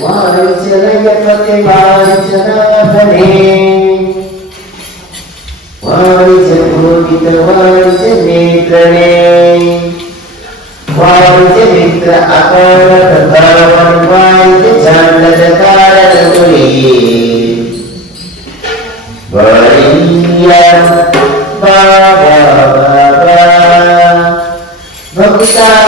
वाञ्चनयपति वाञ्चनाभने वाञ्चभूषितवाञ्चनेत्रणे वाञ्चमित्र अकारणकतावन् वाञ्चचाण्डकारणगुणे वाणीया बाबा भक्ता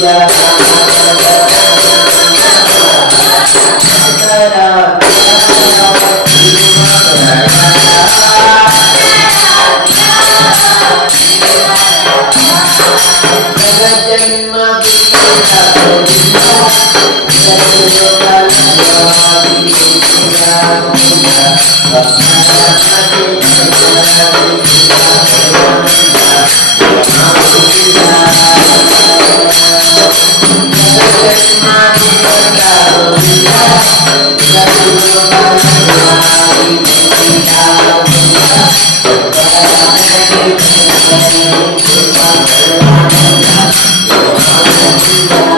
Yeah. Thank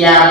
Yeah.